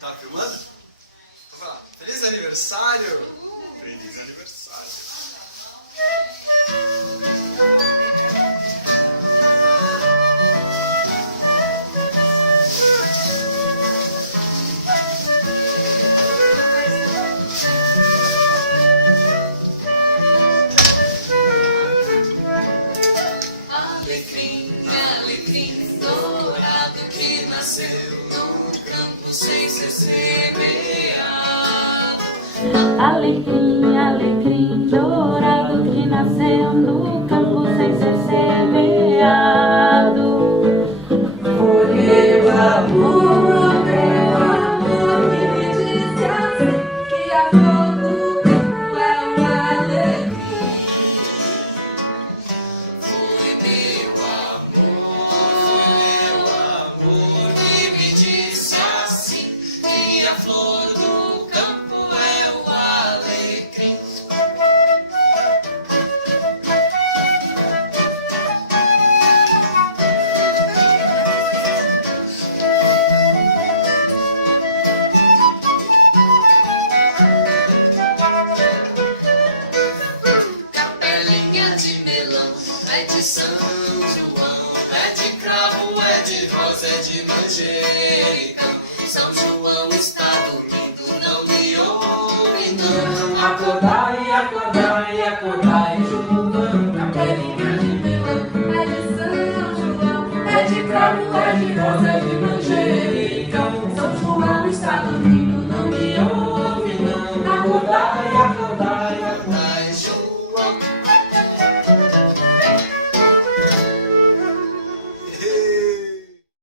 Tá filmando? Então vai lá. Feliz aniversário! Feliz aniversário. Alecrim, alecrim dourado que nasceu no campo sem ser semeado. Alecrim, alecrim dourado que nasceu no campo sem ser semeado. Foi meu amor que me disse assim que a flor do campo é o alecrim. Foi meu amor que me disse assim que a flor do campo é o alecrim. Capelinha de melão, é de São João, é de cravo, é de rosa, é de manjericão. São João está dormindo, não me ouve não. Acordai, acordai, acordai, João, capelinha de melão. É de São João, É de cravo, é de rosa,